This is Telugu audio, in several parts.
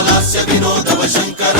हास्यलास्य विनोदव शङ्कर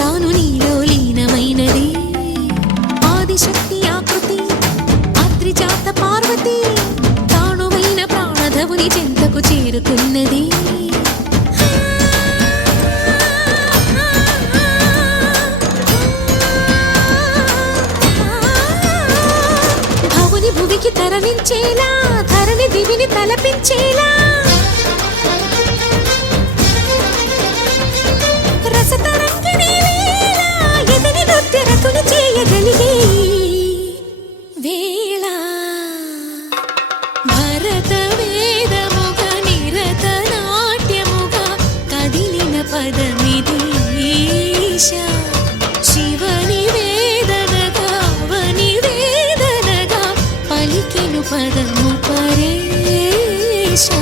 తాను నీలో లీనమైనది ఆదిశక్తి ఆకృతి అద్రిజాత పార్వతి తానువైన ప్రాణధవుని చెంతకు చేరుకున్నది భవుని భువికి తరలించేలా ధరణి దివిని తలపించేలా చేయగలిగే వేళ భరత వేదముగ నిరత నాట్యముగా కదిలిన పదమిది ఈశా శివని వేదనగా వని వేదనగా పలికెను పదము పరేశా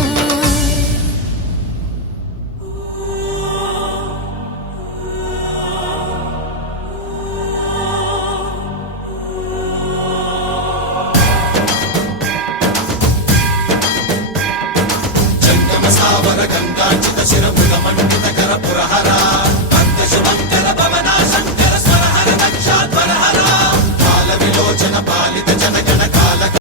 गंगाचित शिर मृगमंडित कर पुरहरा अंत शुभंत